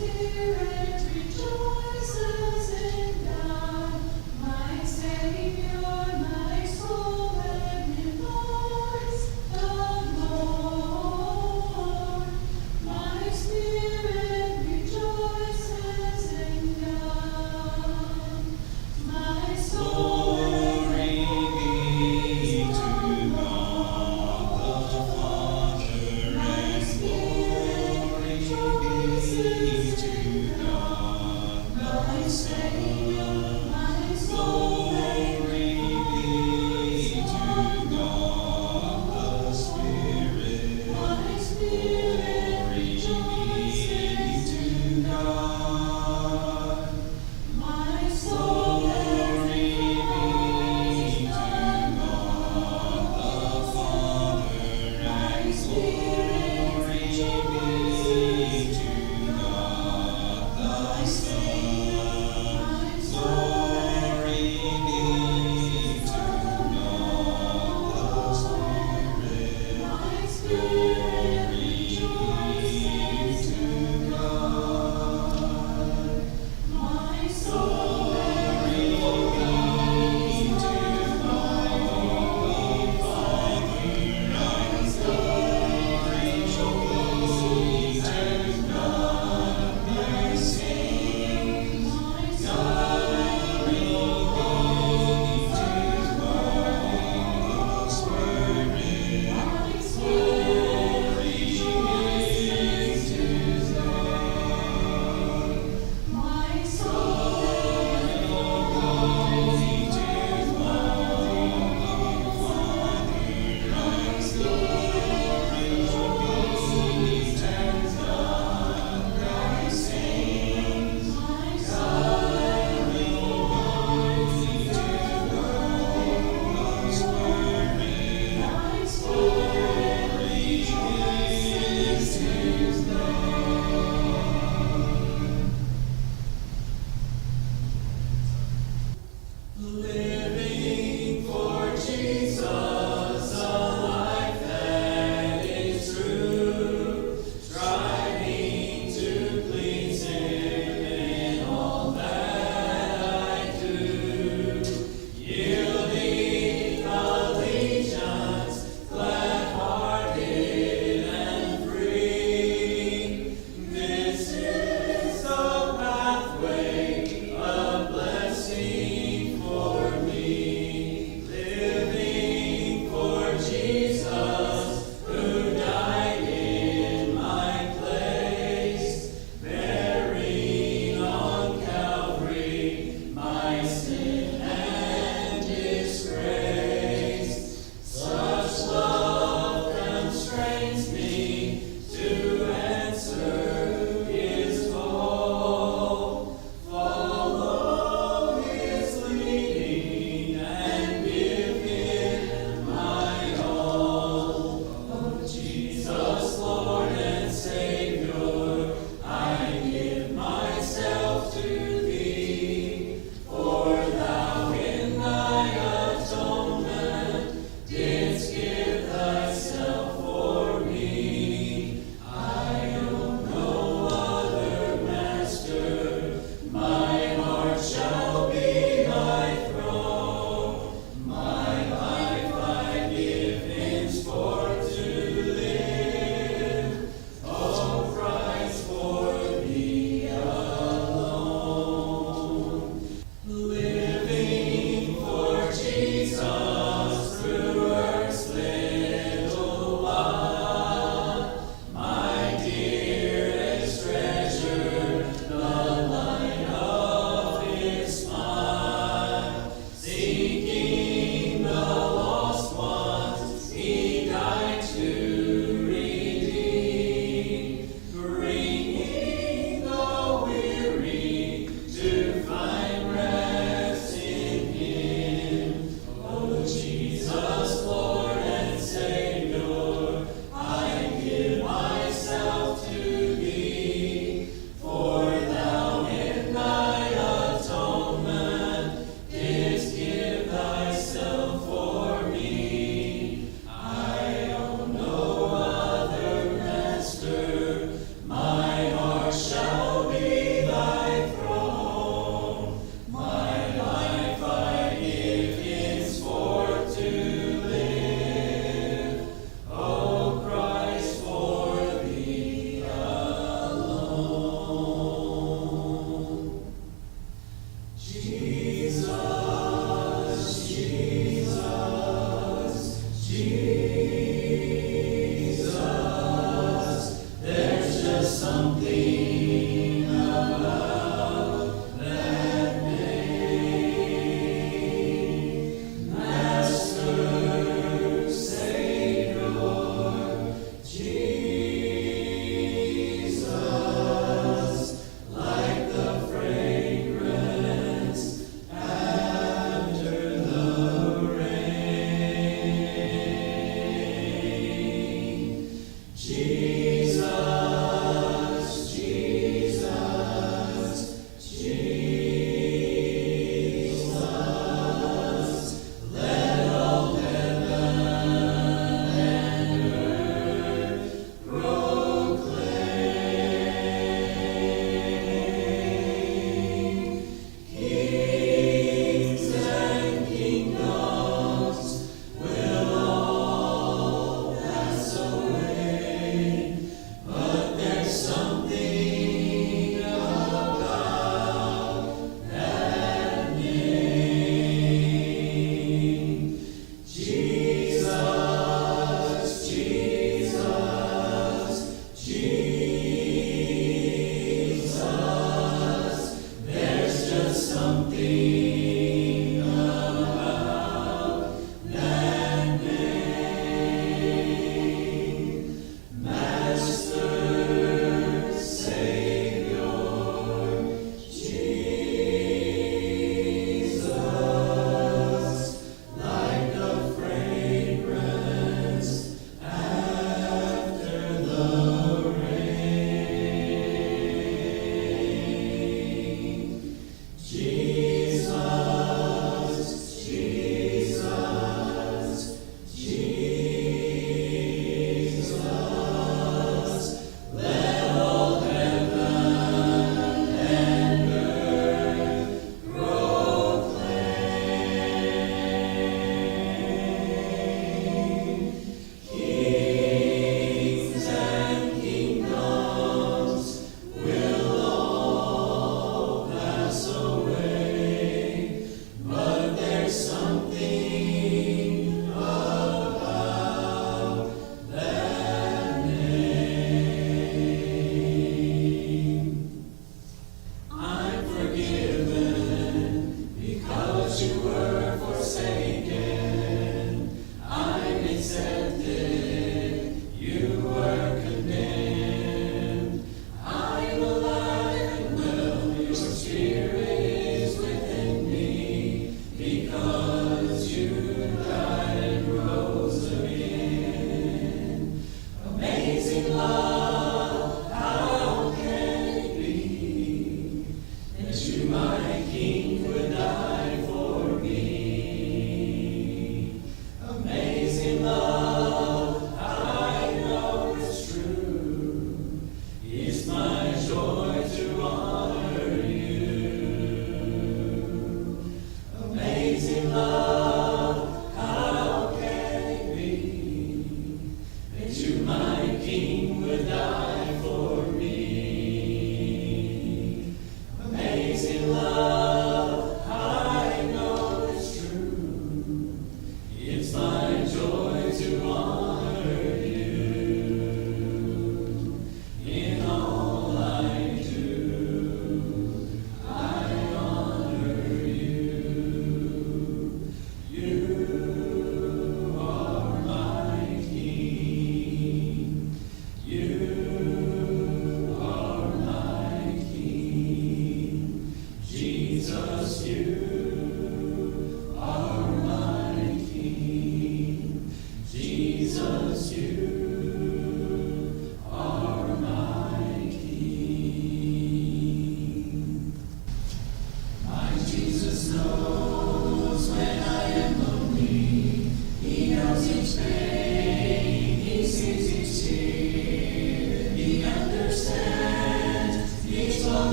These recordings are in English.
Glory be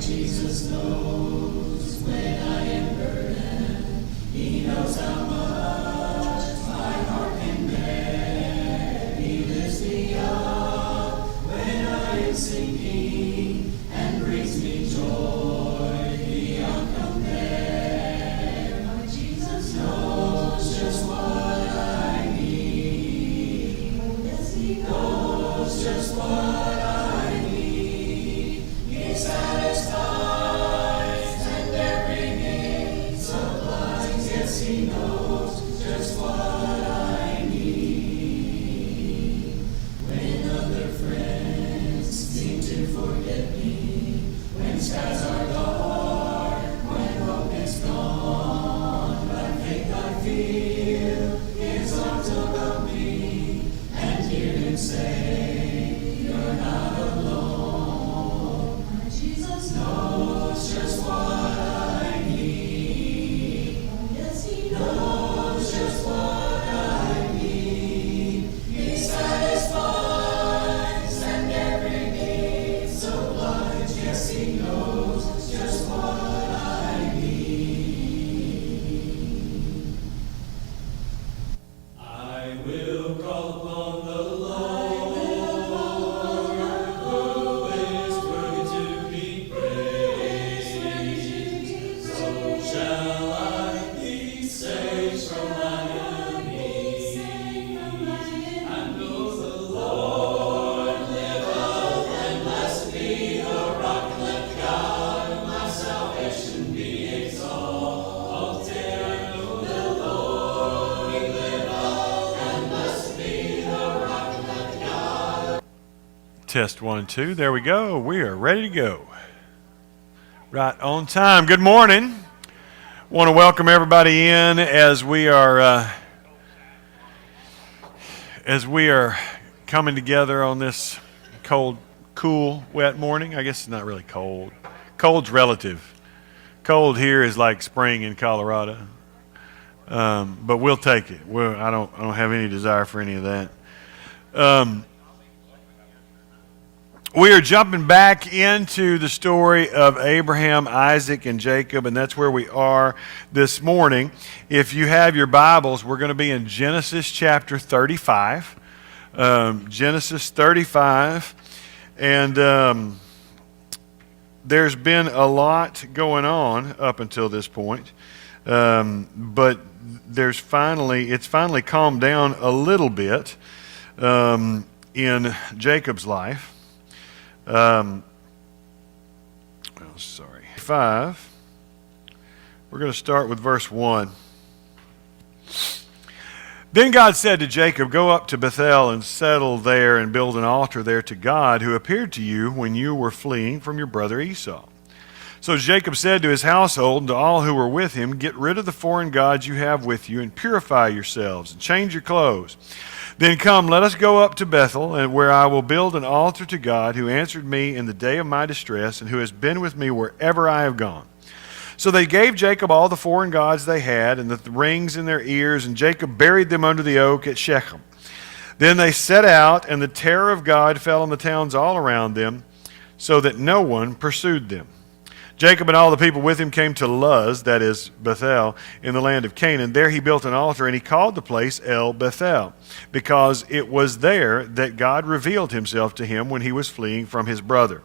Jesus knows when I am burdened. He knows how much my heart can bear. He lifts me up when I am sinking and brings me joy beyond compare. My Jesus knows just what I need. Yes, He knows just what I need. He satisfies and every need supplies. Yes, He knows just what I need. When other friends seem to forget me, when skies are dark, when hope is gone, by faith I feel His arms about me and hear Him say, "You're not alone." My Jesus knows just what I need. Yes, He knows just what I need. He satisfies and every need supplies. Yes, He knows just what I need. I will call upon the Lord, who is worthy to be praised. So shall I be saved from my enemies. I know the Lord liveth, and blessed be the rock, and let God of my salvation be exalted. I know the Lord liveth, and blessed be the rock, and let God. Test 1, 2. There we go. We are ready to go. Right on time. Good morning. Want to welcome everybody in as we are coming together on this cold, cool, wet morning. I guess it's not really cold. Cold's relative. Cold here is like spring in Colorado, but we'll take it. I don't have any desire for any of that. We are jumping back into the story of Abraham, Isaac, and Jacob, and that's where we are this morning. If you have your Bibles, we're going to be in Genesis chapter 35. Genesis 35. And there's been a lot going on up until this point, but it's finally calmed down a little bit in Jacob's life. 5. We're going to start with verse 1. Then God said to Jacob, "Go up to Bethel and settle there and build an altar there to God who appeared to you when you were fleeing from your brother Esau." So Jacob said to his household and to all who were with him, "Get rid of the foreign gods you have with you and purify yourselves and change your clothes. Then come, let us go up to Bethel, and where I will build an altar to God who answered me in the day of my distress and who has been with me wherever I have gone." So they gave Jacob all the foreign gods they had and the rings in their ears, and Jacob buried them under the oak at Shechem. Then they set out, and the terror of God fell on the towns all around them, so that no one pursued them. Jacob and all the people with him came to Luz, that is Bethel, in the land of Canaan. There he built an altar, and he called the place El Bethel, because it was there that God revealed himself to him when he was fleeing from his brother.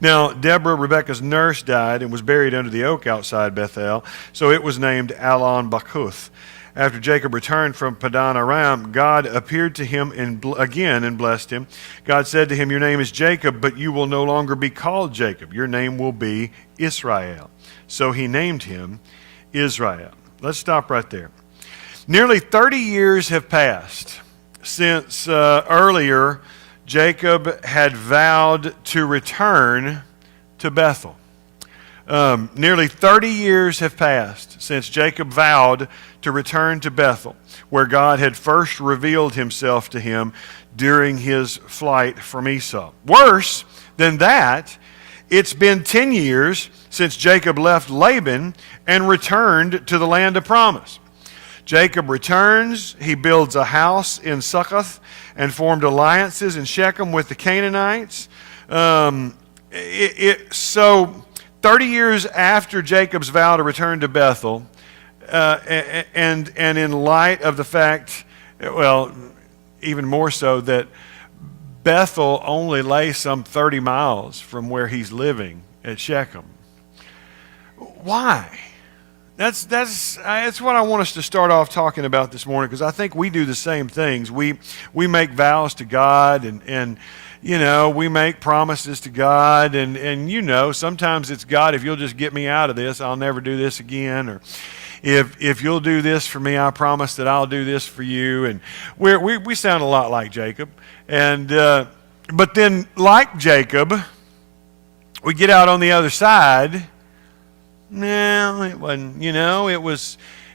Now Deborah, Rebekah's nurse, died and was buried under the oak outside Bethel, so it was named Allon Bachuth. After Jacob returned from Padan Aram, God appeared to him again and blessed him. God said to him, "Your name is Jacob, but you will no longer be called Jacob. Your name will be Israel." So he named him Israel. Let's stop right there. Nearly 30 years have passed since earlier Jacob had vowed to return to Bethel. Nearly 30 years have passed since Jacob vowed to return to Bethel, where God had first revealed himself to him during his flight from Esau. Worse than that, it's been 10 years since Jacob left Laban and returned to the land of promise. Jacob returns, he builds a house in Succoth and formed alliances in Shechem with the Canaanites. So 30 years after Jacob's vow to return to Bethel, and in light of the fact, well, even more so that Bethel only lay some 30 miles from where he's living at Shechem. Why? That's what I want us to start off talking about this morning, because I think we do the same things. We make vows to God, and we make promises to God, and sometimes it's, God, if you'll just get me out of this, I'll never do this again, or if you'll do this for me, I promise that I'll do this for you. And we sound a lot like Jacob, and but then, like Jacob, we get out on the other side. No, it wasn't.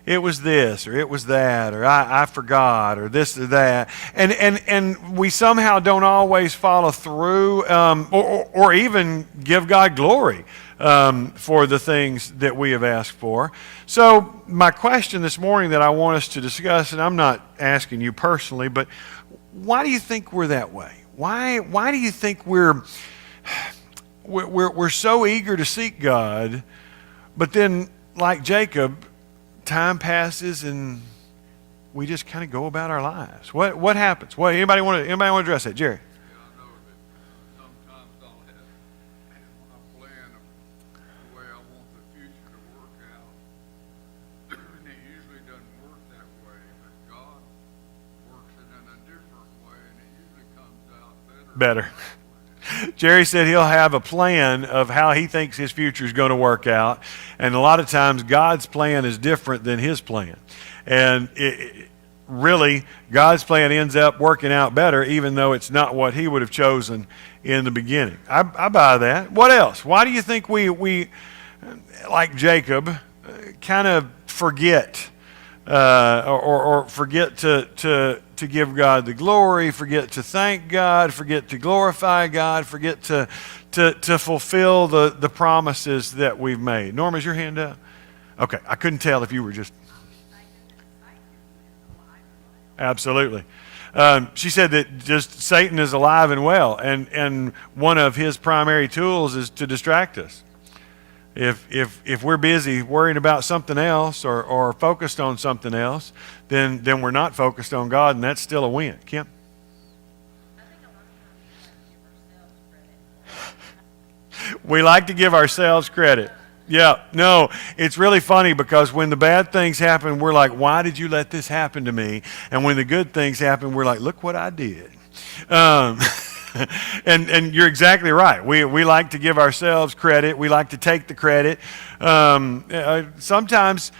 It was this, or it was that, or I forgot, or this or that, and we somehow don't always follow through, or even give God glory for the things that we have asked for. So my question this morning that I want us to discuss, and I'm not asking you personally, but why do you think we're that way? Why do you think we're so eager to seek God, but then, like Jacob, time passes and we just kind of go about our lives? What happens? Anybody want to address that, Jerry? Yeah, I know that sometimes I'll have my plan of the way I want the future to work out, and it usually doesn't work that way, but God works it in a different way, and it usually comes out better. Jerry said he'll have a plan of how he thinks his future is going to work out, and a lot of times God's plan is different than his plan, and really God's plan ends up working out better, even though it's not what he would have chosen in the beginning. I buy that. What else? Why do you think we like Jacob, kind of forget or forget to give God the glory, forget to thank God, forget to glorify God, forget to fulfill the promises that we've made? Norma, is your hand up? Okay, I couldn't tell if you were just... Absolutely. She said that just Satan is alive and well, and one of his primary tools is to distract us. If we're busy worrying about something else or focused on something else, then we're not focused on God, and that's still a win. Kim? We like to give ourselves credit. Yeah, no, it's really funny, because when the bad things happen, we're like, why did you let this happen to me? And when the good things happen, we're like, look what I did. And you're exactly right. We like to give ourselves credit. We like to take the credit. Sometimes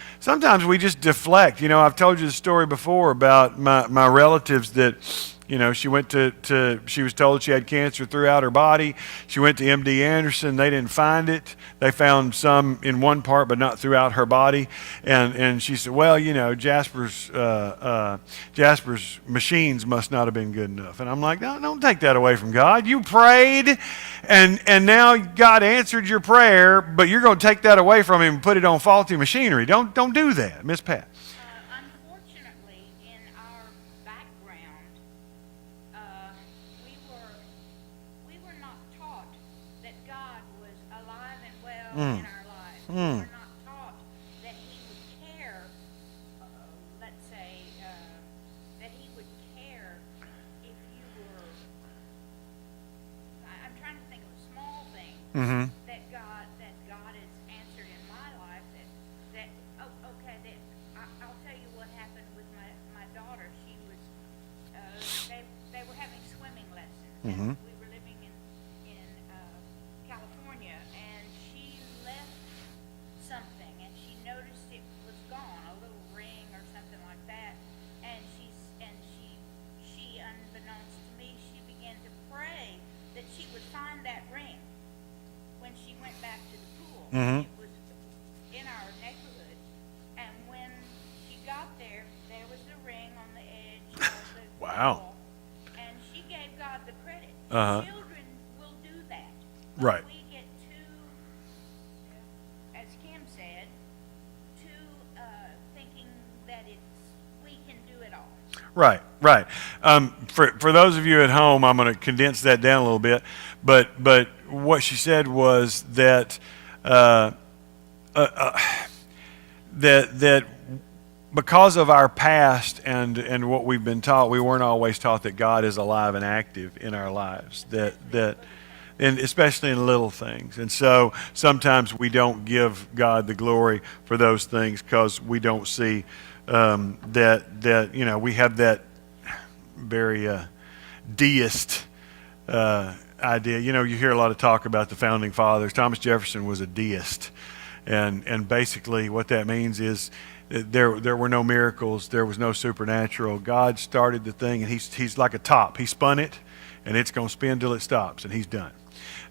we just deflect. I've told you the story before about my relatives that, she went she was told she had cancer throughout her body. She went to MD Anderson. They didn't find it. They found some in one part, but not throughout her body. And she said, well, Jasper's machines must not have been good enough. And I'm like, no, don't take that away from God. You prayed, and now God answered your prayer, but you're going to take that away from him and put it on faulty machinery. Don't do that, Miss Pat. Unfortunately, in our background, we were not taught that God was alive and well in our lives. We were not taught that he would care, let's say, that he would care if you were, I'm trying to think of a small thing that God has answered in my life, I'll tell you what happened with my daughter. She was, they were having swimming lessons. And we were living in California, and she left something, and she noticed it was gone, a little ring or something like that. And she, unbeknownst to me, she began to pray that she would find that ring when she went back to the pool. It was in our neighborhood, and when she got there, there was the ring on the edge of the Wow. pool, and she gave God the credit. Children will do that. But Right. we get too, as Kim said, too thinking that we can do it all. Right. right. For those of you at home, I'm going to condense that down a little bit. But what she said was that that because of our past and what we've been taught, we weren't always taught that God is alive and active in our lives. And especially in little things. And so sometimes we don't give God the glory for those things because we don't see that we have that very deist idea. You hear a lot of talk about the founding fathers. Thomas Jefferson was a deist. And basically what that means is there were no miracles. There was no supernatural. God started the thing, and he's like a top. He spun it, and it's going to spin till it stops, and he's done.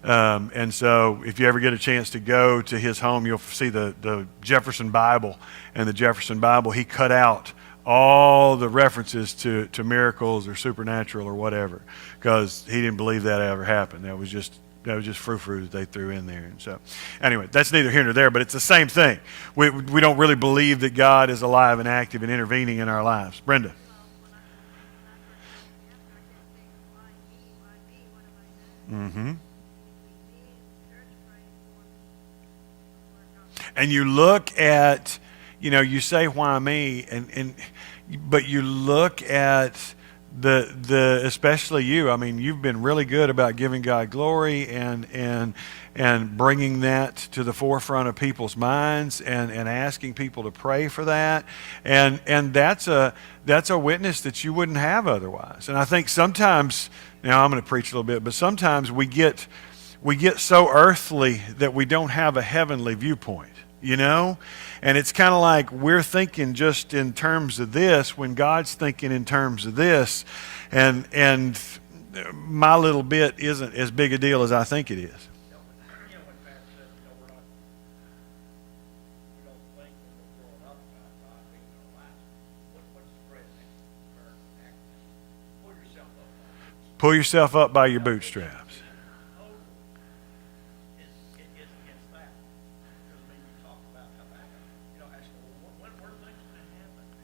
And so if you ever get a chance to go to his home, you'll see the Jefferson Bible. And the Jefferson Bible, he cut out all the references to miracles or supernatural or whatever, because he didn't believe that ever happened. That was just frou-frou that they threw in there. And so anyway, that's neither here nor there, but it's the same thing. We don't really believe that God is alive and active and intervening in our lives. Brenda. Mm-hmm. And you look at, you say, why me? But you look at the especially you. I mean, you've been really good about giving God glory and bringing that to the forefront of people's minds and asking people to pray for that. And that's a witness that you wouldn't have otherwise. And I think sometimes, now I'm going to preach a little bit, but sometimes we get so earthly that we don't have a heavenly viewpoint. And it's kind of like we're thinking just in terms of this when God's thinking in terms of this, and my little bit isn't as big a deal as I think it is. Pull yourself up by your bootstraps.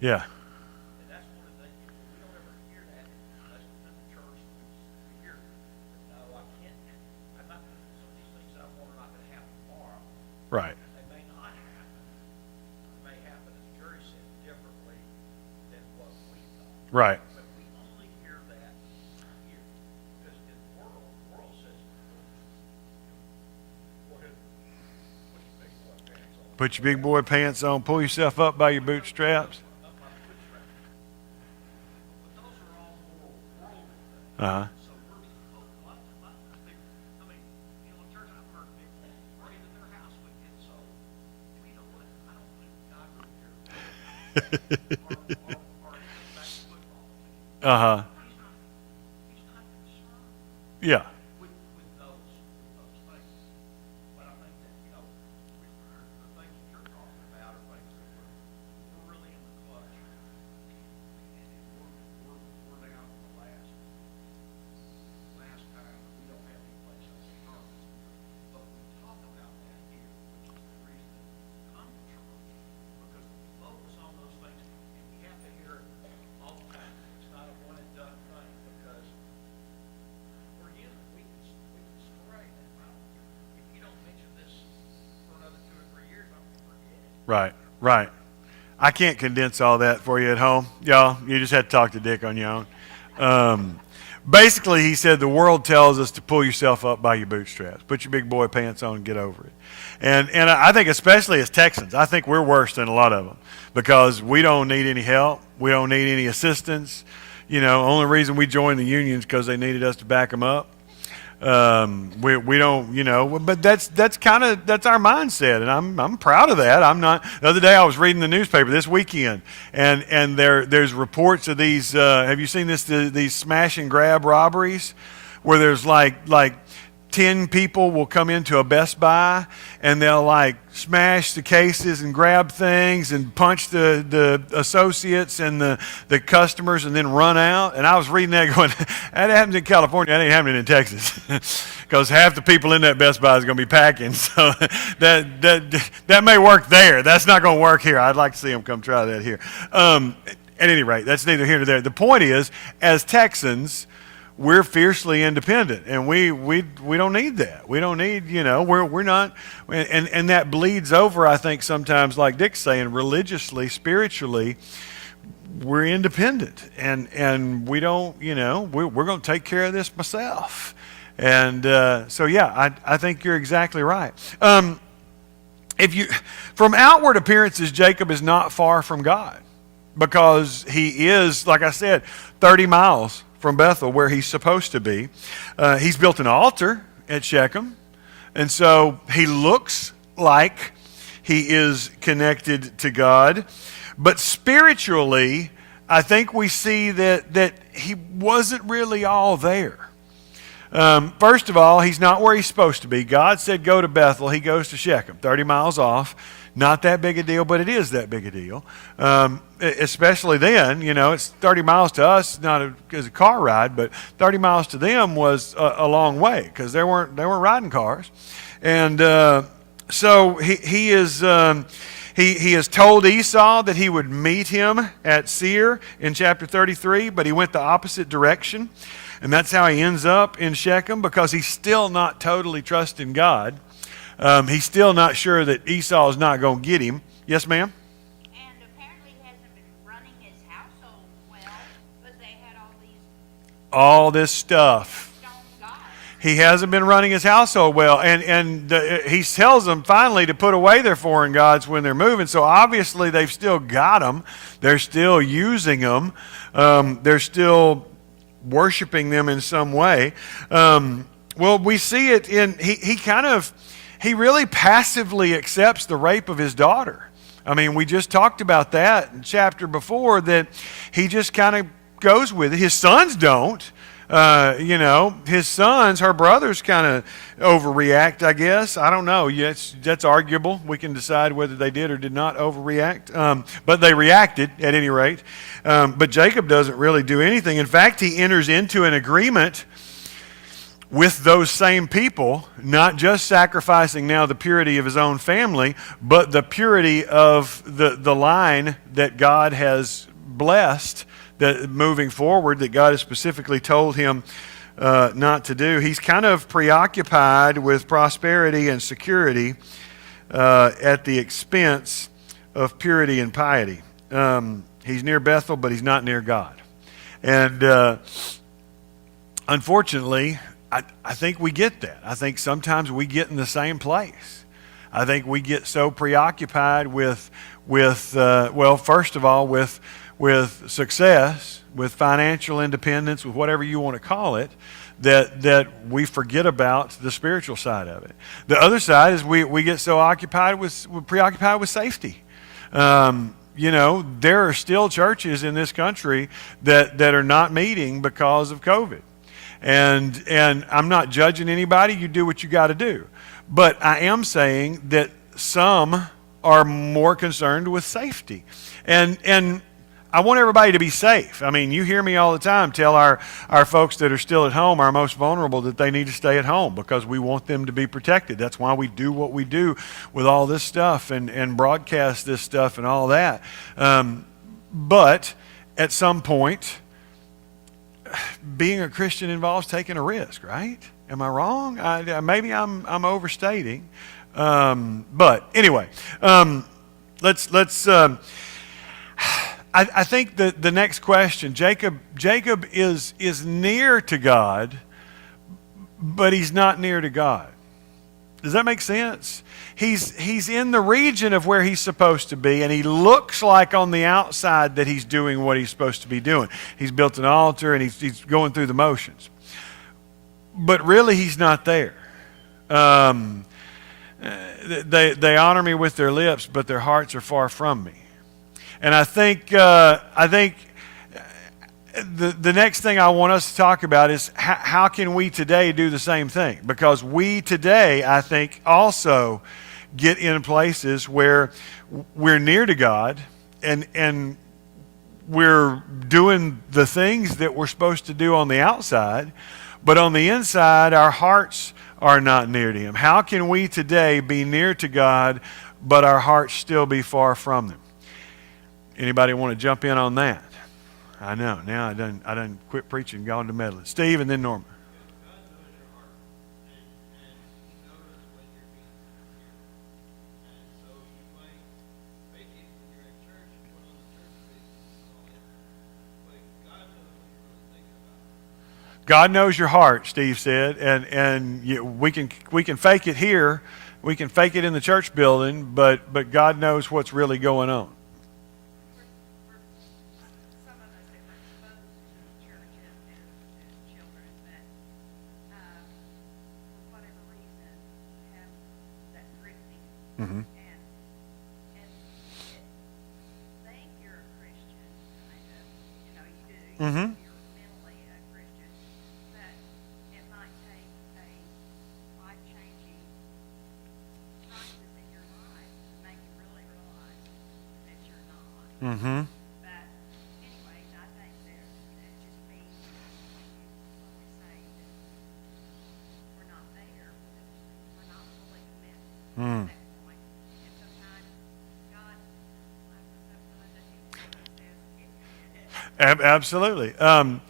Yeah. And that's one of the things, we don't ever hear that unless it's in the church. We hear, no, I can't, I'm not, some of these things that I want are not going to happen tomorrow. Right. They may not happen. They may happen, as Jerry said, differently than what we thought. Right. But we only hear that here. Because in the world says, go ahead, put your big boy pants on, pull yourself up by your bootstraps. Uh-huh. So a lot of people, I mean, church, I've heard people pray in their house with it. So, you know what? I don't think God would hear that. Or back to football. Uh-huh. He's not concerned Yeah. with those things. But I think that, the things that you're talking about are things that we're really in the clutch. And we're down to the last time, we don't have any place else to turn. But we talk about that here, which is the reason that come to church, because we focus on those things, and we have to hear it all the time. It's not a one and done thing, because we're human. We can stray. If you don't mention this for another 2 or 3 years, I'm going to forget it. Right. I can't condense all that for you at home. Y'all, you just had to talk to Dick on your own. Basically, he said the world tells us to pull yourself up by your bootstraps. Put your big boy pants on and get over it. And I think especially as Texans, I think we're worse than a lot of them because we don't need any help. We don't need any assistance. Only reason we joined the union is because they needed us to back them up. We don't, but that's our mindset, and I'm proud of that. I'm not. The other day I was reading the newspaper this weekend, and there's reports of these. Have you seen this? These smash and grab robberies, where there's like 10 people will come into a Best Buy and they'll smash the cases and grab things and punch the associates and the customers and then run out. And I was reading that going, that happens in California, that ain't happening in Texas. Because half the people in that Best Buy is going to be packing. So that may work there. That's not going to work here. I'd like to see them come try that here. At any rate, that's neither here nor there. The point is, as Texans, we're fiercely independent, and we don't need that. We don't need, we're not, and that bleeds over, I think, sometimes, like Dick's saying, religiously, spiritually, we're independent, and we don't, we're going to take care of this myself. And so, yeah, I think you're exactly right. From outward appearances, Jacob is not far from God, because he is, like I said, 30 miles from Bethel, where he's supposed to be. He's built an altar at Shechem, and so he looks like he is connected to God. But spiritually, I think we see that he wasn't really all there. First of all, he's not where he's supposed to be. God said go to Bethel. He goes to Shechem, 30 miles off. Not that big a deal, but it is that big a deal. Especially then, it's 30 miles to us, not as a car ride, but 30 miles to them was a long way, because they weren't riding cars. And so he has told Esau that he would meet him at Seir in chapter 33, but he went the opposite direction. And that's how he ends up in Shechem, because he's still not totally trusting God. He's still not sure that Esau is not going to get him. Yes, ma'am? And apparently he hasn't been running his household well, but they had all this Stuff. stone gods. He hasn't been running his household well. And he tells them finally to put away their foreign gods when they're moving. So obviously they've still got them. They're still using them. They're still worshiping them in some way. Well, we see it in, he really passively accepts the rape of his daughter. I mean, we just talked about that in chapter before, that he just kind of goes with it. His sons don't. His sons, her brothers kind of overreact, I guess. I don't know. Yes, that's arguable. We can decide whether they did or did not overreact. But they reacted at any rate. But Jacob doesn't really do anything. In fact, he enters into an agreement with those same people, not just sacrificing now the purity of his own family, but the purity of the line that God has blessed, that moving forward, that God has specifically told him not to do. He's kind of preoccupied with prosperity and security at the expense of purity and piety. He's near Bethel, but he's not near God. And unfortunately, I think we get that. I think sometimes we get in the same place. I think we get so preoccupied with first of all, with success, with financial independence, with whatever you want to call it, that we forget about the spiritual side of it. The other side is we get so preoccupied with safety. There are still churches in this country that are not meeting because of COVID. And I'm not judging anybody. You do what you got to do. But I am saying that some are more concerned with safety. And I want everybody to be safe. I mean, you hear me all the time tell our folks that are still at home, our most vulnerable, that they need to stay at home because we want them to be protected. That's why we do what we do with all this stuff and broadcast this stuff and all that. But at some point, being a Christian involves taking a risk, right? Am I wrong? Maybe I'm overstating. But anyway, let's. I think the next question, Jacob is near to God, but he's not near to God. Does that make sense? He's in the region of where he's supposed to be, and he looks like on the outside that he's doing what he's supposed to be doing. He's built an altar, and he's going through the motions. But really, he's not there. They honor me with their lips, but their hearts are far from me. And I think the next thing I want us to talk about is how can we today do the same thing? Because we today, I think, also get in places where we're near to God and we're doing the things that we're supposed to do on the outside, but on the inside, our hearts are not near to Him. How can we today be near to God, but our hearts still be far from Him? Anybody want to jump in on that? I know. Now I done quit preaching, gone to meddling. Steve, and then Norma. God knows your heart, and He knows when you're being sincere. And so you might fake it when you're at church and put on the church face and all that. But God knows what you're really thinking about. God knows your heart, Steve said, and we can fake it here, we can fake it in the church building, but God knows what's really going on. Some of us that were exposed to church as children that, for whatever reason, have that drifting. Mm-hmm. And think you're a Christian, kind of, you do. Mm-hmm. You're mentally a Christian, but it might take a life-changing crisis in your life to make you really realize that you're not. Mm-hmm. But anyways, I think that it just means when we say that we're not there, we're not fully committed Mm. at that point. And sometimes God, like sometimes He says, Absolutely. And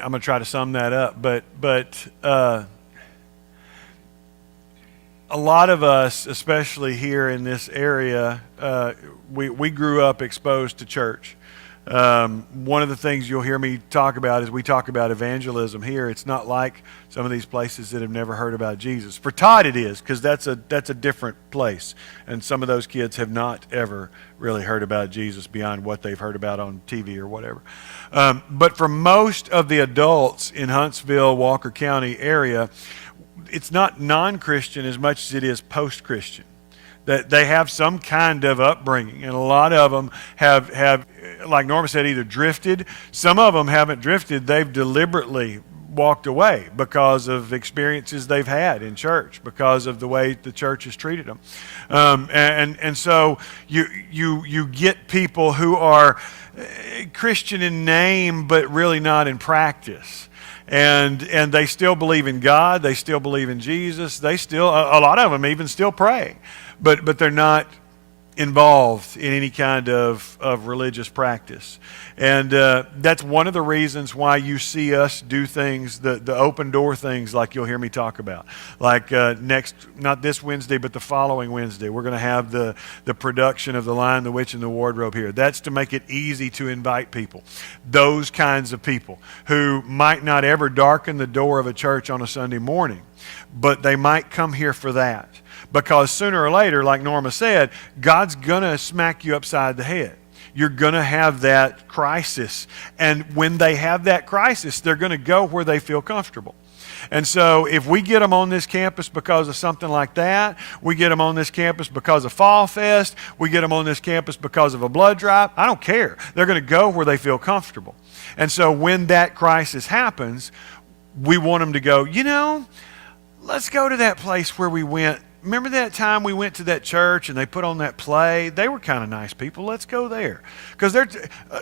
I'm going to try to sum that up, but a lot of us, especially here in this area, we grew up exposed to church. One of the things you'll hear me talk about is we talk about evangelism here. It's not like some of these places that have never heard about Jesus. For Todd it is, because that's a different place. And some of those kids have not ever really heard about Jesus beyond what they've heard about on TV or whatever. But for most of the adults in Huntsville, Walker County area, it's not non-Christian as much as it is post-Christian. That they have some kind of upbringing, and a lot of them have, like Norma said, either drifted. Some of them haven't drifted. They've deliberately walked away because of experiences they've had in church, because of the way the church has treated them. And so you get people who are Christian in name but really not in practice. And they still believe in God. They still believe in Jesus. They still, a lot of them even still pray. But they're not involved in any kind of religious practice. And that's one of the reasons why you see us do things, the open door things like you'll hear me talk about. Like not this Wednesday, but the following Wednesday, we're going to have the production of The Lion, the Witch, and the Wardrobe here. That's to make it easy to invite people. Those kinds of people who might not ever darken the door of a church on a Sunday morning, but they might come here for that. Because sooner or later, like Norma said, God's going to smack you upside the head. You're going to have that crisis. And when they have that crisis, they're going to go where they feel comfortable. And so if we get them on this campus because of something like that, we get them on this campus because of Fall Fest, we get them on this campus because of a blood drive, I don't care. They're going to go where they feel comfortable. And so when that crisis happens, we want them to go, let's go to that place where we went. Remember that time we went to that church and they put on that play? They were kind of nice people. Let's go there. Because a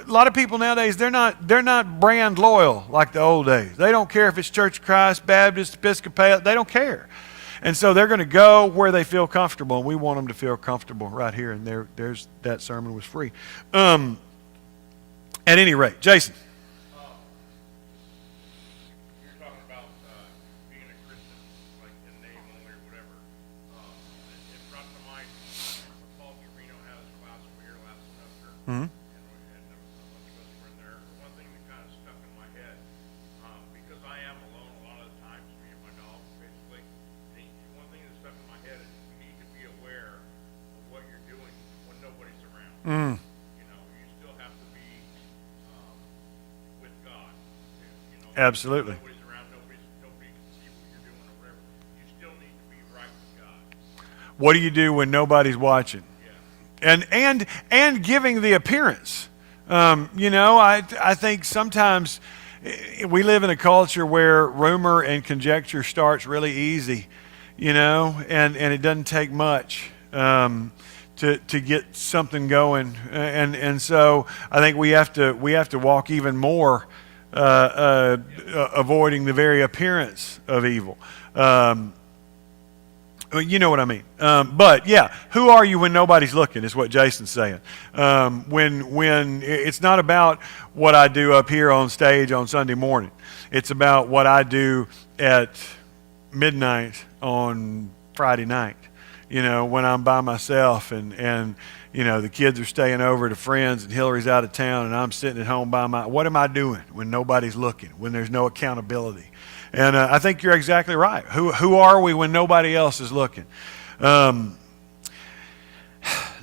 lot of people nowadays, they're not brand loyal like the old days. They don't care if it's Church of Christ, Baptist, Episcopal. They don't care. And so they're going to go where they feel comfortable, and we want them to feel comfortable right here. And there's that sermon was free. At any rate, Jason. You're talking about being a Christian, like in name only or whatever. It brought to mind Paul Trevino had his class over here last semester, Mm-hmm. and a bunch of us were in there. One thing that kind of stuck in my head, because I am alone a lot of the times, me and my dog, basically. One thing that stuck in my head is you need to be aware of what you're doing when nobody's around. Mm. You still have to be with God. Absolutely. Nobody's around, nobody can see what you're doing or whatever. You still need to be right with God. What do you do when nobody's watching? Yeah. And giving the appearance. I think sometimes we live in a culture where rumor and conjecture starts really easy, and it doesn't take much to get something going. And so I think we have to walk even more avoiding the very appearance of evil. Well, you know what I mean. But yeah, who are you when nobody's looking is what Jason's saying. When it's not about what I do up here on stage on Sunday morning. It's about what I do at midnight on Friday night. You know, when I'm by myself and you know, the kids are staying over to friends and Hillary's out of town and I'm sitting at home what am I doing when nobody's looking, when there's no accountability? And I think you're exactly right. Who are we when nobody else is looking?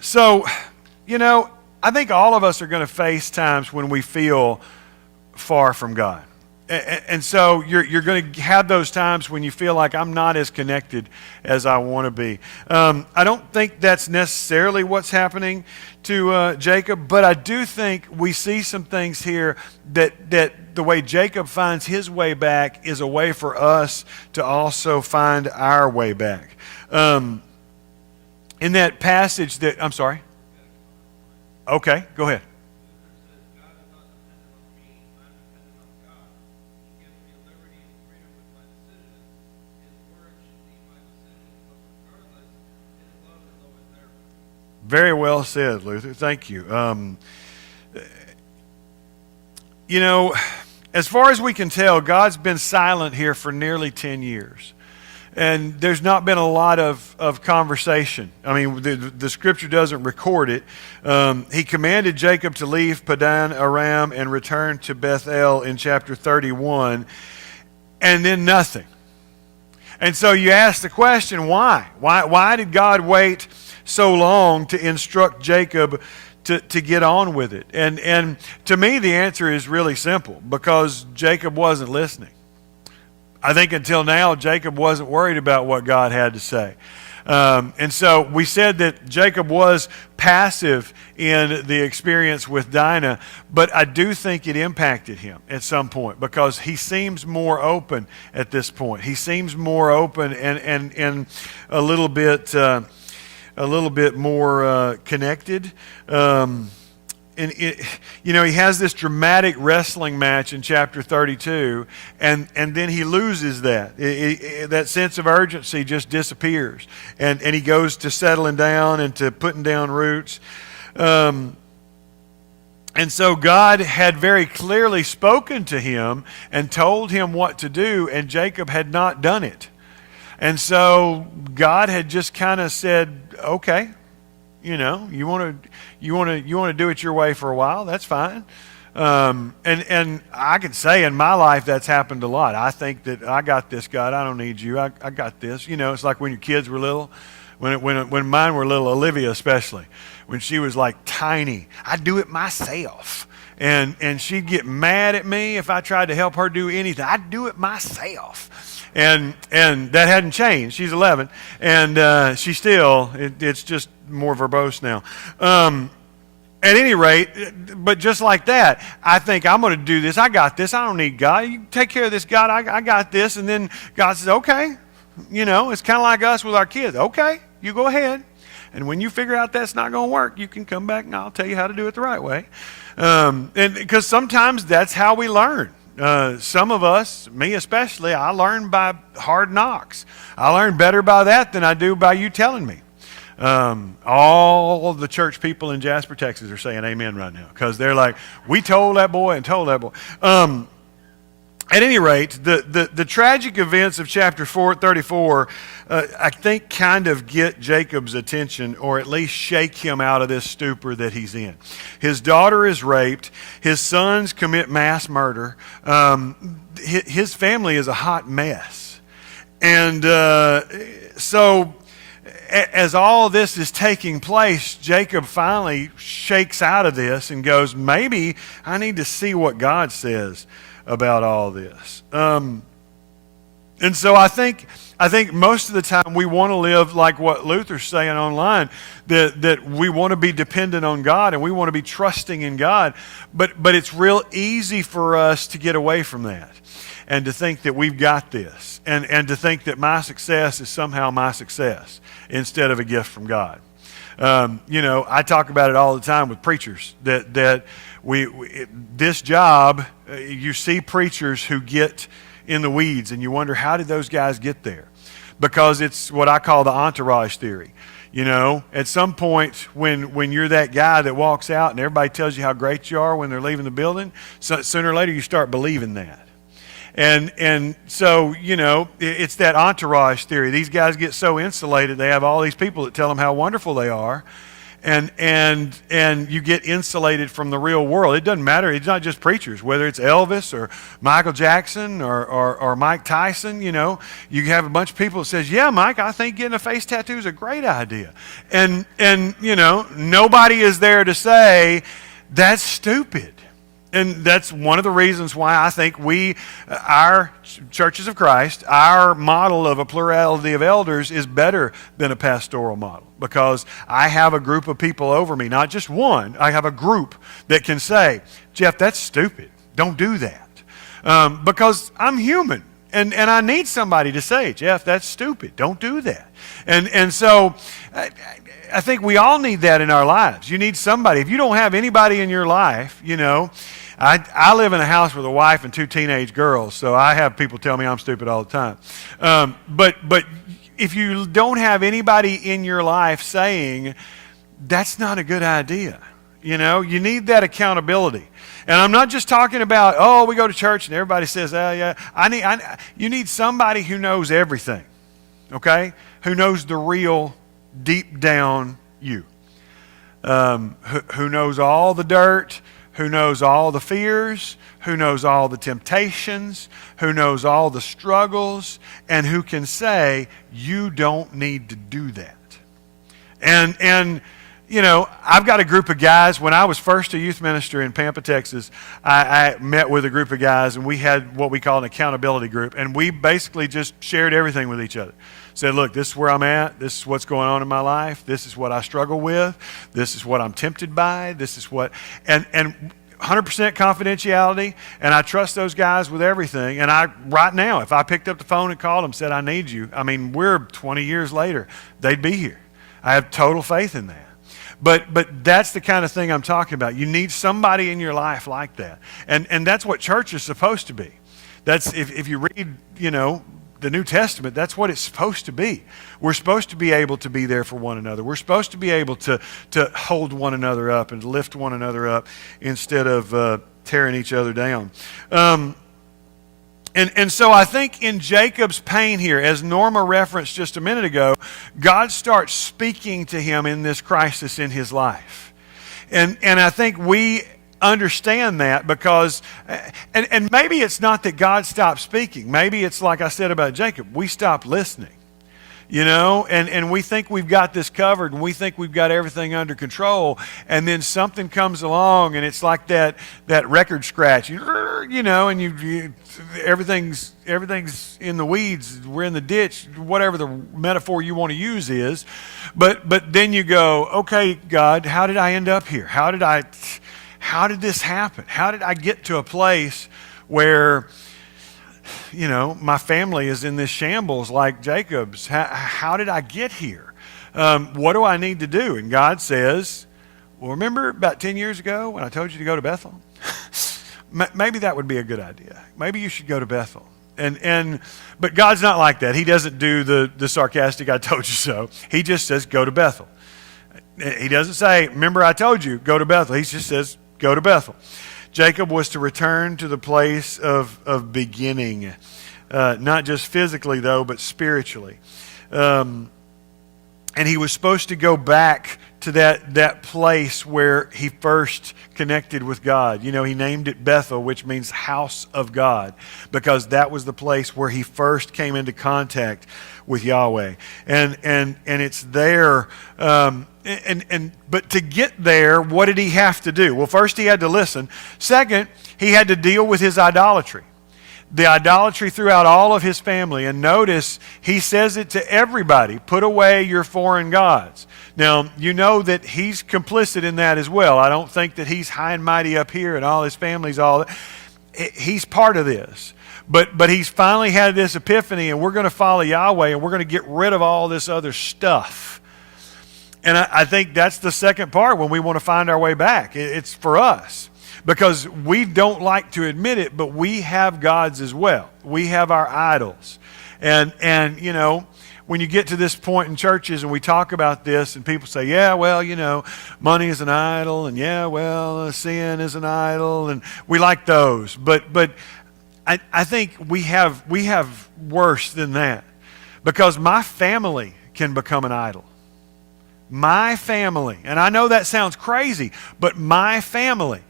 So, you know, I think all of us are going to face times when we feel far from God. And so you're going to have those times when you feel like I'm not as connected as I want to be. I don't think that's necessarily what's happening to Jacob, but I do think we see some things here that the way Jacob finds his way back is a way for us to also find our way back. In that passage I'm sorry. Okay, go ahead. Very well said, Luther. Thank you. You know, as far as we can tell, God's been silent here for nearly 10 years. And there's not been a lot of conversation. I mean, the scripture doesn't record it. He commanded Jacob to leave Padan Aram and return to Bethel in chapter 31, and then nothing. And so you ask the question, why? Why did God wait so long to instruct Jacob to get on with it? And to me, the answer is really simple, because Jacob wasn't listening. I think until now, Jacob wasn't worried about what God had to say. And so we said that Jacob was passive in the experience with Dinah, but I do think it impacted him at some point, because he seems more open at this point. He seems more open and a little bit more connected. You know, he has this dramatic wrestling match in chapter 32, and then he loses that. That sense of urgency just disappears, and he goes to settling down and to putting down roots. And so God had very clearly spoken to him and told him what to do, and Jacob had not done it. And so God had just kind of said, okay, you know, you want to do it your way for a while, that's fine. And I can say in my life that's happened a lot. I think that I got this, God, I don't need you. I got this. You know, it's like when your kids were little, when mine were little, Olivia especially, when she was like tiny, I'd do it myself. And she'd get mad at me if I tried to help her do anything. I'd do it myself. And that hadn't changed. She's 11, and she still, it's just more verbose now. At any rate, but just like that, I think I'm going to do this. I got this. I don't need God. You take care of this, God. I got this. And then God says, okay. You know, it's kind of like us with our kids. Okay, you go ahead. And when you figure out that's not going to work, you can come back and I'll tell you how to do it the right way. And because sometimes that's how we learn. Some of us, me especially, I learn by hard knocks. I learn better by that than I do by you telling me. All of the church people in Jasper, Texas are saying amen right now, because they're like, we told that boy and told that boy. At any rate, the tragic events of chapter 34, I think kind of get Jacob's attention, or at least shake him out of this stupor that he's in. His daughter is raped. His sons commit mass murder. His family is a hot mess. And so as all this is taking place, Jacob finally shakes out of this and goes, maybe I need to see what God says about all this. And so I think most of the time we want to live like what Luther's saying online, that we want to be dependent on God and we want to be trusting in God, but it's real easy for us to get away from that and to think that we've got this, and to think that my success is somehow my success instead of a gift from God. You know, I talk about it all the time with preachers, that we this job, you see preachers who get in the weeds and you wonder, how did those guys get there? because it's what I call the entourage theory. You know, at some point when you're that guy that walks out and everybody tells you how great you are when they're leaving the building, so sooner or later you start believing that. And so, you know, it's that entourage theory. These guys get so insulated, they have all these people that tell them how wonderful they are. And you get insulated from the real world. It doesn't matter. It's not just preachers, whether it's Elvis or Michael Jackson or Mike Tyson. You know, you have a bunch of people that says, yeah, Mike, I think getting a face tattoo is a great idea. And you know, nobody is there to say that's stupid. And that's one of the reasons why I think our churches of Christ, our model of a plurality of elders is better than a pastoral model, because I have a group of people over me, not just one. I have a group that can say, Jeff, that's stupid. Don't do that. Because I'm human. And I need somebody to say, Jeff, that's stupid. Don't do that. And so I think we all need that in our lives. You need somebody. If you don't have anybody in your life, you know, I live in a house with a wife and 2 teenage girls, so I have people tell me I'm stupid all the time. But if you don't have anybody in your life saying, that's not a good idea, you know, you need that accountability. And I'm not just talking about, oh, we go to church and everybody says, oh, yeah. You need somebody who knows everything, okay? Who knows the real deep down you. Who knows all the dirt, who knows all the fears, who knows all the temptations, who knows all the struggles, and who can say, you don't need to do that. And you know, I've got a group of guys. When I was first a youth minister in Pampa, Texas, I met with a group of guys, and we had what we call an accountability group, and we basically just shared everything with each other. Said, look, this is where I'm at. This is what's going on in my life. This is what I struggle with. This is what I'm tempted by. This is what, and 100% confidentiality, and I trust those guys with everything. And right now, if I picked up the phone and called them, said, I need you, I mean, we're 20 years later, they'd be here. I have total faith in that. But that's the kind of thing I'm talking about. You need somebody in your life like that. And that's what church is supposed to be. That's, if you read, you know, the New Testament, that's what it's supposed to be. We're supposed to be able to be there for one another. We're supposed to be able to hold one another up and lift one another up instead of tearing each other down. And so I think in Jacob's pain here, as Norma referenced just a minute ago, God starts speaking to him in this crisis in his life. And I think we understand that because, and maybe it's not that God stopped speaking. Maybe it's like I said about Jacob, we stopped listening. You know, and we think we've got this covered and we think we've got everything under control, and then something comes along and it's like that record scratch, you know, and everything's in the weeds, we're in the ditch, whatever the metaphor you want to use is. But then you go, okay, God, how did I end up here? How did this happen? How did I get to a place where, you know, my family is in this shambles like Jacob's? How did I get here? What do I need to do? And God says, well, remember about 10 years ago when I told you to go to Bethel? Maybe that would be a good idea. Maybe you should go to Bethel. But God's not like that. He doesn't do the sarcastic, I told you so. He just says, go to Bethel. He doesn't say, remember I told you, go to Bethel. He just says, go to Bethel. Jacob was to return to the place of beginning, not just physically, though, but spiritually. And he was supposed to go back to that place where he first connected with God. You know, he named it Bethel, which means house of God, because that was the place where he first came into contact with Yahweh. And it's there. But to get there, what did he have to do? Well, first he had to listen. Second, he had to deal with his idolatry. The idolatry throughout all of his family. And notice, he says it to everybody, put away your foreign gods. Now, you know that he's complicit in that as well. I don't think that he's high and mighty up here and all his family's all that. He's part of this. But he's finally had this epiphany, and we're going to follow Yahweh, and we're going to get rid of all this other stuff. And I think that's the second part when we want to find our way back. It's for us. Because we don't like to admit it, but we have gods as well. We have our idols. And you know, when you get to this point in churches and we talk about this and people say, yeah, well, money is an idol, and yeah, well, sin is an idol, and we like those. But I think we have worse than that, because my family can become an idol. My family, and I know that sounds crazy, but my family,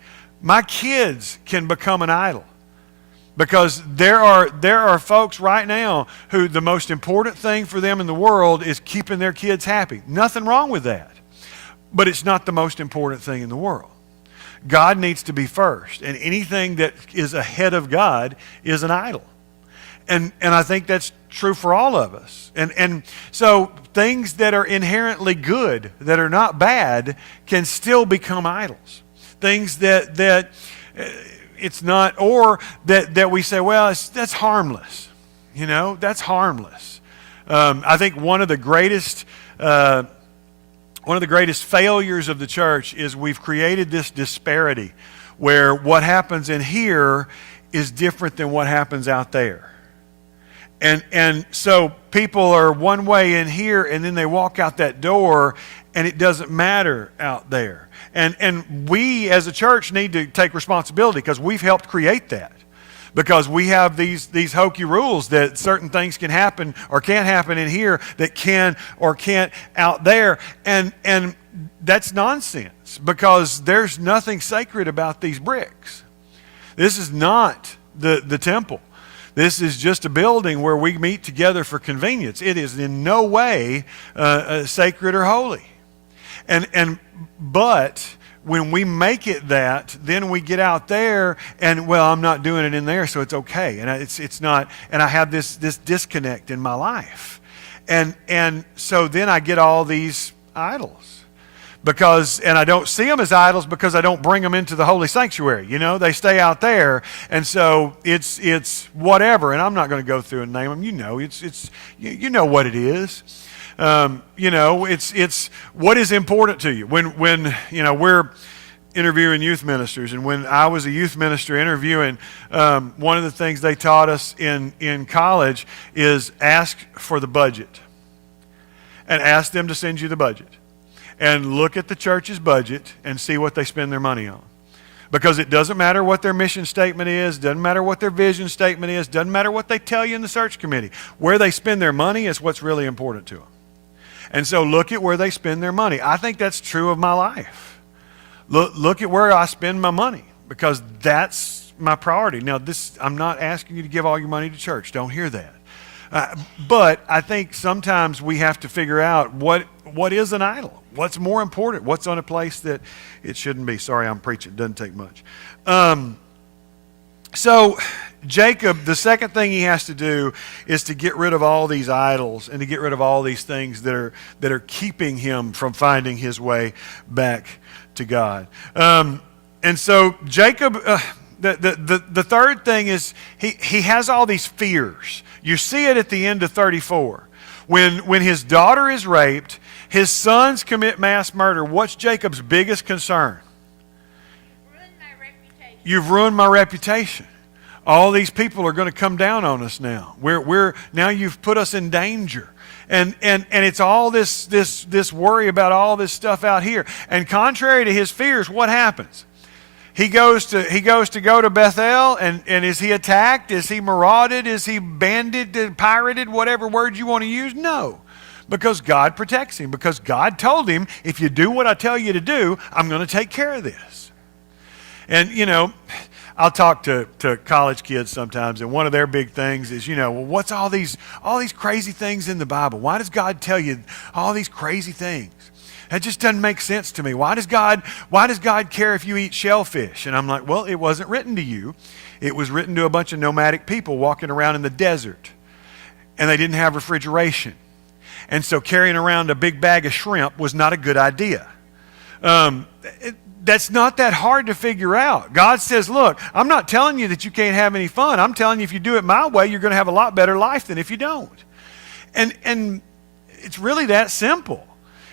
my kids can become an idol. Because there are folks right now who the most important thing for them in the world is keeping their kids happy. Nothing wrong with that. But it's not the most important thing in the world. God needs to be first, and anything that is ahead of God is an idol. And I think that's true for all of us. And so things that are inherently good, that are not bad, can still become idols. Things that it's not, or that we say, well, that's harmless. That's harmless. I think one of the greatest failures of the church is we've created this disparity where what happens in here is different than what happens out there. And so people are one way in here, and then they walk out that door, and it doesn't matter out there. And we as a church need to take responsibility, because we've helped create that. Because we have these hokey rules that certain things can happen or can't happen in here that can or can't out there. And that's nonsense, because there's nothing sacred about these bricks. This is not the temple. This is just a building where we meet together for convenience. It is in no way sacred or holy. But when we make it that, then we get out there and, well, I'm not doing it in there, so it's okay. And it's not, and I have this disconnect in my life. And so then I get all these idols. And I don't see them as idols because I don't bring them into the holy sanctuary. They stay out there, and so it's whatever. And I'm not going to go through and name them. You know what it is. It's what is important to you. When we're interviewing youth ministers, and when I was a youth minister interviewing, one of the things they taught us in college is ask for the budget, and ask them to send you the budget. And look at the church's budget and see what they spend their money on. Because it doesn't matter what their mission statement is, doesn't matter what their vision statement is, doesn't matter what they tell you in the search committee. Where they spend their money is what's really important to them. And so look at where they spend their money. I think that's true of my life. Look at where I spend my money, because that's my priority. Now, I'm not asking you to give all your money to church. Don't hear that. But I think sometimes we have to figure out what is an idol. What's more important? What's on a place that it shouldn't be? Sorry, I'm preaching. It doesn't take much. So Jacob, the second thing he has to do is to get rid of all these idols and to get rid of all these things that are keeping him from finding his way back to God. And so Jacob, the third thing is he has all these fears. You see it at the end of 34. When his daughter is raped, his sons commit mass murder. What's Jacob's biggest concern? Ruined my reputation. You've ruined my reputation. All these people are going to come down on us now. Now you've put us in danger. And it's all this worry about all this stuff out here. And contrary to his fears, what happens? He goes to go to Bethel, and is he attacked? Is he marauded? Is he banded, pirated, whatever word you want to use? No. Because God protects him. Because God told him, if you do what I tell you to do, I'm going to take care of this. And, I'll talk to college kids sometimes, and one of their big things is, well, what's all these crazy things in the Bible? Why does God tell you all these crazy things? That just doesn't make sense to me. Why does God care if you eat shellfish? And I'm like, well, it wasn't written to you. It was written to a bunch of nomadic people walking around in the desert, and they didn't have refrigeration. And so carrying around a big bag of shrimp was not a good idea. That's not that hard to figure out. God says, look, I'm not telling you that you can't have any fun. I'm telling you if you do it my way, you're going to have a lot better life than if you don't. And it's really that simple.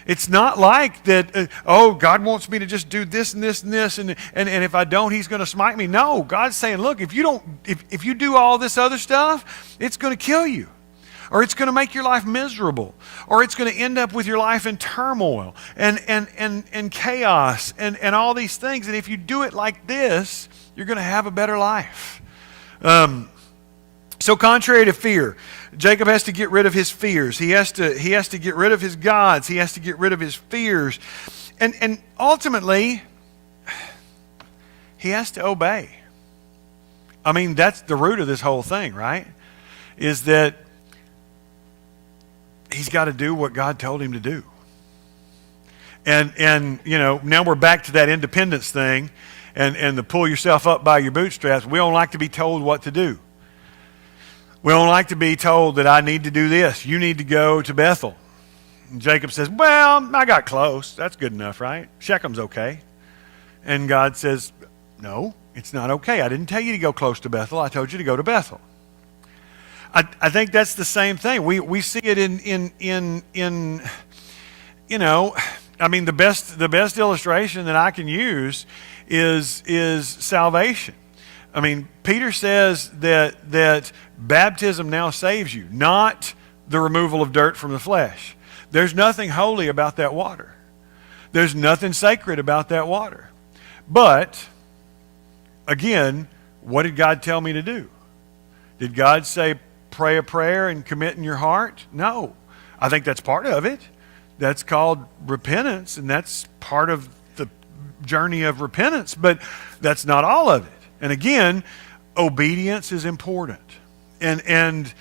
It's not like that, God wants me to just do this and this and this, and if I don't, he's going to smite me. No, God's saying, look, if you do all this other stuff, it's going to kill you. or it's going to make your life miserable, or it's going to end up with your life in turmoil and chaos and all these things. And if you do it like this, you're going to have a better life. So contrary to fear, Jacob has to get rid of his fears. He has to get rid of his gods. He has to get rid of his fears. And ultimately, he has to obey. I mean, that's the root of this whole thing, right? Is that he's got to do what God told him to do. And you know, now we're back to that independence thing and the pull yourself up by your bootstraps. We don't like to be told what to do. We don't like to be told that I need to do this. You need to go to Bethel. And Jacob says, well, I got close. That's good enough, right? Shechem's okay. And God says, no, it's not okay. I didn't tell you to go close to Bethel. I told you to go to Bethel. I think that's the same thing. We see it in you know, I mean, the best illustration that I can use is salvation. I mean, Peter says that baptism now saves you, not the removal of dirt from the flesh. There's nothing holy about that water. There's nothing sacred about that water. But, again, what did God tell me to do? Did God say pray a prayer and commit in your heart? No. I think that's part of it. That's called repentance, and that's part of the journey of repentance, but that's not all of it. And again, obedience is important. And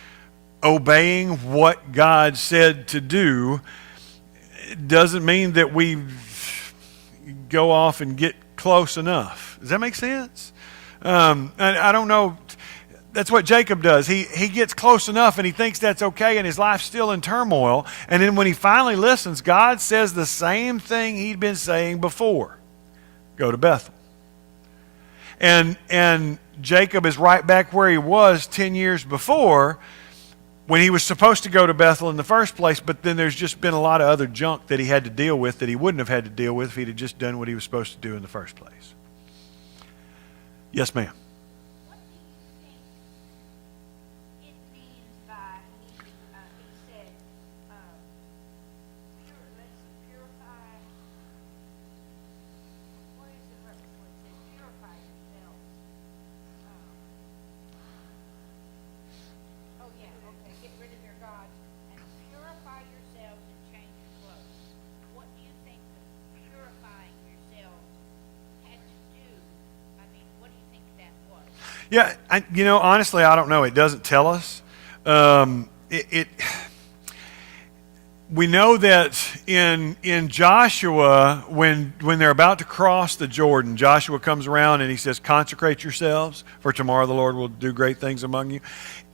obeying what God said to do doesn't mean that we go off and get close enough. Does that make sense? And I don't know. That's what Jacob does. He gets close enough and he thinks that's okay, and his life's still in turmoil. And then when he finally listens, God says the same thing he'd been saying before. Go to Bethel. And Jacob is right back where he was 10 years before when he was supposed to go to Bethel in the first place, but then there's just been a lot of other junk that he had to deal with that he wouldn't have had to deal with if he'd have just done what he was supposed to do in the first place. Yes, ma'am. What do you think it means by, he said, purify, what is the verse where it says purify yourselves? Oh yeah, okay, get rid of your gods and purify yourselves and change your clothes. What do you think the purifying yourselves had to do? I mean, what do you think that was? Yeah, honestly, I don't know. It doesn't tell us. We know that in Joshua, when they're about to cross the Jordan, Joshua comes around and he says, consecrate yourselves, for tomorrow the Lord will do great things among you.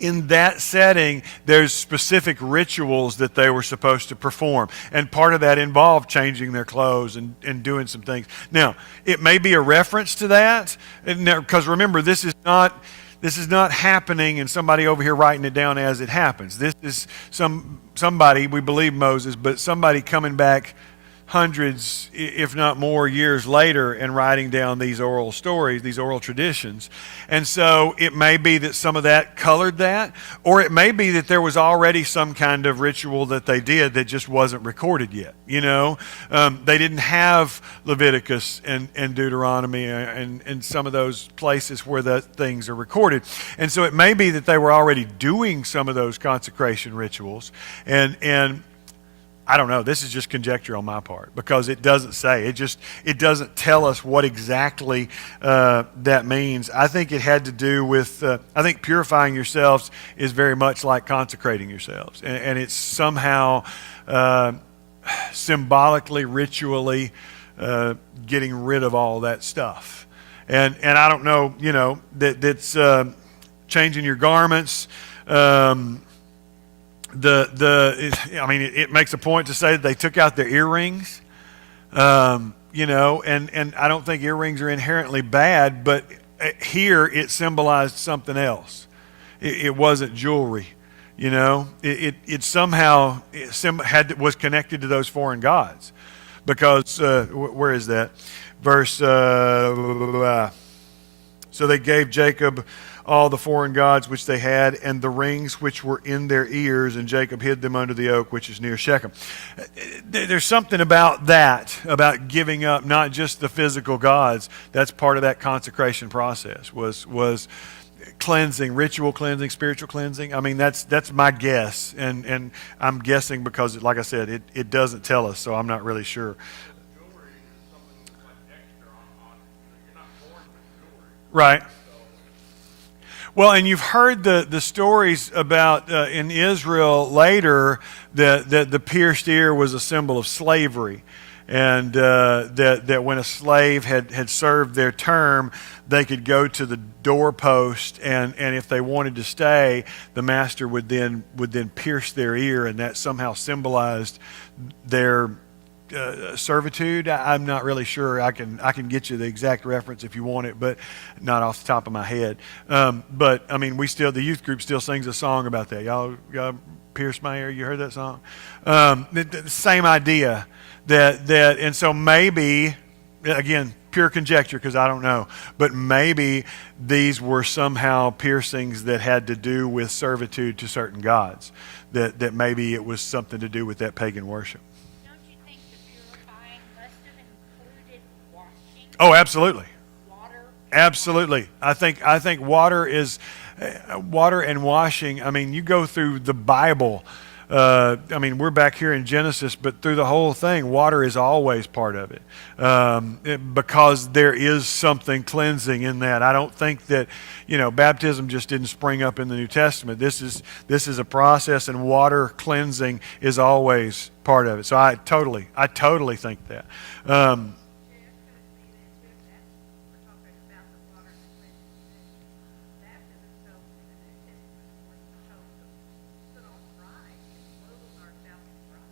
In that setting, there's specific rituals that they were supposed to perform. And part of that involved changing their clothes and doing some things. Now, it may be a reference to that, because remember, this is not happening and somebody over here writing it down as it happens. This is somebody, we believe Moses, but somebody coming back hundreds, if not more, years later and writing down these oral stories, these oral traditions. And so it may be that some of that colored that, or it may be that there was already some kind of ritual that they did that just wasn't recorded yet. They didn't have Leviticus and Deuteronomy and some of those places where the things are recorded. And so it may be that they were already doing some of those consecration rituals, and I don't know. This is just conjecture on my part because it doesn't say. It doesn't tell us what exactly that means. I think it had to do with, I think purifying yourselves is very much like consecrating yourselves. And it's somehow symbolically, ritually getting rid of all that stuff. And I don't know, that's changing your garments. It makes a point to say that they took out their earrings, and I don't think earrings are inherently bad, but here it symbolized something else. It wasn't jewelry, It somehow was connected to those foreign gods, because where is that verse? So they gave Jacob all the foreign gods which they had, and the rings which were in their ears, and Jacob hid them under the oak which is near Shechem. There's something about that, about giving up not just the physical gods. That's part of that consecration process, was cleansing, ritual cleansing, spiritual cleansing. I mean, that's my guess, and I'm guessing because, like I said, it doesn't tell us, so I'm not really sure. Jewelry is something that's like extra on you're not born with jewelry. Right. Well, and you've heard the stories about in Israel later that the pierced ear was a symbol of slavery, and that when a slave had served their term, they could go to the doorpost, and if they wanted to stay, the master would then pierce their ear, and that somehow symbolized their servitude. I'm not really sure. I can get you the exact reference if you want it, but not off the top of my head. But I mean, the youth group still sings a song about that. Y'all pierce my ear. You heard that song? The same idea that and so maybe, again, pure conjecture because I don't know, but maybe these were somehow piercings that had to do with servitude to certain gods. That maybe it was something to do with that pagan worship. Don't you think the purifying must have included washing? Oh, absolutely. Water? Absolutely. I think water and washing. I mean, you go through the Bible. I mean, we're back here in Genesis, but through the whole thing, water is always part of it, because there is something cleansing in that. I don't think that, baptism just didn't spring up in the New Testament. This is a process, and water cleansing is always part of it. So I totally think that.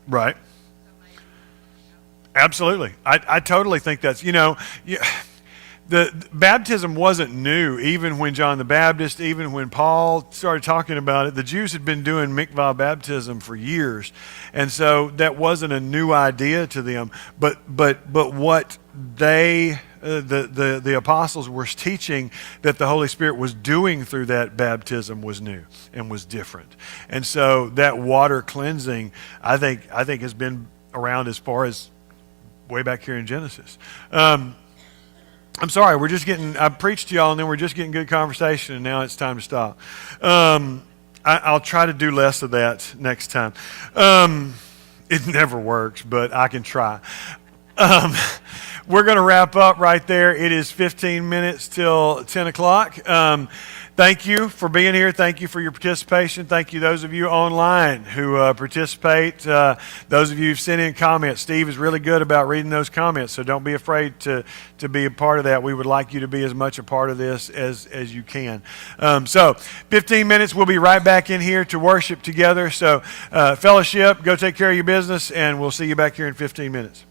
Right. Absolutely. I totally think that's, the baptism wasn't new. Even when John the Baptist, even when Paul started talking about it, the Jews had been doing mikvah baptism for years. And so that wasn't a new idea to them. But what they, the apostles were teaching that the Holy Spirit was doing through that baptism was new and was different. And so that water cleansing, I think has been around as far as way back here in Genesis. I'm sorry, I preached to y'all and then we're just getting good conversation and now it's time to stop. I'll try to do less of that next time. It never works, but I can try. We're going to wrap up right there. It is 15 minutes till 10 o'clock. Thank you for being here. Thank you for your participation. Thank you, those of you online who participate. Those of you who've sent in comments. Steve is really good about reading those comments, so don't be afraid to be a part of that. We would like you to be as much a part of this as you can. So 15 minutes, we'll be right back in here to worship together. So fellowship, go take care of your business, and we'll see you back here in 15 minutes.